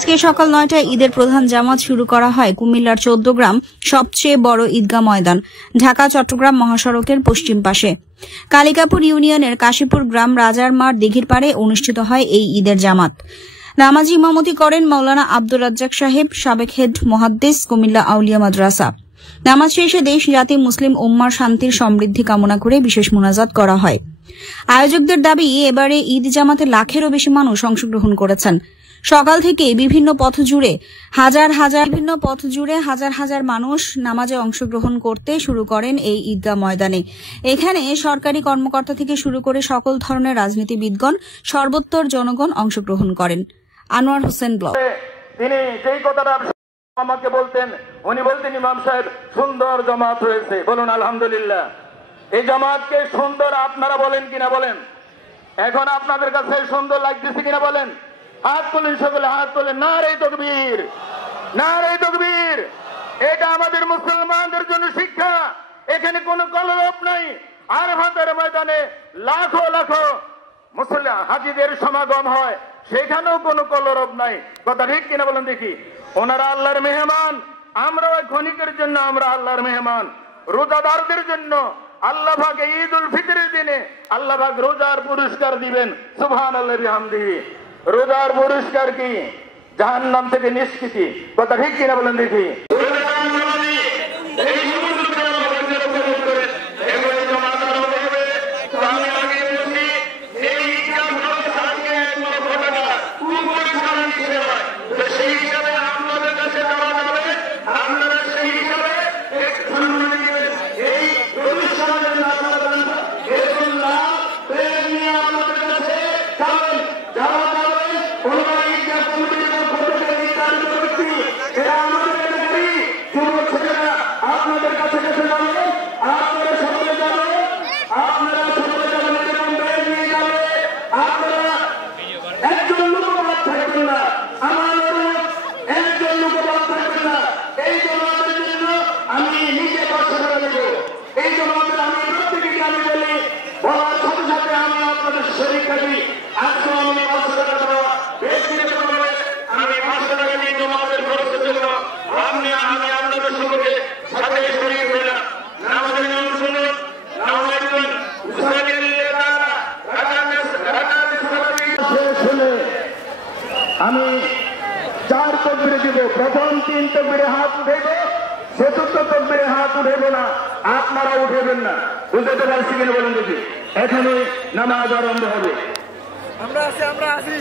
আজকে সকাল 9টায় ঈদের প্রধান জামাত শুরু করা হয় কুমিল্লার 14 গ্রাম সবচেয়ে বড় ঈদগাহ ময়দান ঢাকা চট্টগ্রাম মহাসড়কের পশ্চিম পাশে। কালিকাপুর ইউনিয়নের কাশীপুর গ্রাম রাজার মাঠ দিঘির পাড়ে অনুষ্ঠিত হয় এই ঈদের জামাত। নামাজি ইমামতি করেন মাওলানা আব্দুর রাজ্জাক সাহেব, সাবেক হেড মুহাদ্দিস, কুমিল্লা আউলিয়া মাদ্রাসা। নামাজ শেষে দেশ জাতি মুসলিম উম্মার শান্তির সমৃদ্ধি কামনা করে বিশেষ মোনাজাত করা হয়। আয়োজকদের দাবি, এবারে ঈদ জামাতে লাখেরও বেশি মানুষ অংশগ্রহণ করেছেন। সকাল থেকে বিভিন্ন পথ জুড়ে হাজার হাজার মানুষ নামাজে অংশগ্রহণ করতে শুরু করেন এই ঈদগাহ ময়দানে। এখানে সরকারি কর্মকর্তা থেকে শুরু করে সকল ধরনের রাজনীতিবিদগণ, সর্বোত্তর জনগণ অংশগ্রহণ করেন। আনোয়ার হোসেন ব্লগ। তিনি যেই কথাটা আমাকে বলতেন, উনি বলতেন, ইমাম সাহেব সুন্দর জামাত হয়েছে, বলুন আলহামদুলিল্লাহ। এই জামাতকে সুন্দর আপনারা বলেন কিনা বলেন? এখন আপনাদের কাছে সুন্দর লাগতেছে কিনা বলেন? হাত তোলেন, সকলে হাত তোলেন। নারে তাকবীর, নারে তাকবীর। এটা আমাদের মুসলমানদের জন্য শিক্ষা। এখানে কোনো কলরব নাই। আরাফাতের ময়দানে লাখো লাখো মুসলিম হাজীদের সমাগম হয়, সেখানেও কোনো কলরব নাই। কথা ঠিক কিনা বলেন দেখি? ওনারা আল্লাহর মেহমান, আমরাও ক্ষণিকের জন্য আমরা আল্লাহর মেহমান। রোজাদারদের জন্য আল্লাহ পাক ঈদ উল ফিতরের দিনে আল্লাহ পাক রোজার পুরস্কার দিবেন। সুবহানাল্লাহি ওয়া বিহামদিহি। রোজার পুরস্কার কি? জাহান্নাম থেকে নিষ্কৃতি। কথা ঠিক কিনা বলেন দেখি? আমি 4 তাকবীর দিব। প্রথম 3 তাকবীরে হাত উঠাইব, চতুর্থ তাকবীরে হাত উঠাইব না, আপনারা উঠাইবেন না। বুঝতে পারছি কিনা বলেন দেখি? এখানে নামাজ আরম্ভ হবে। আমরা আছি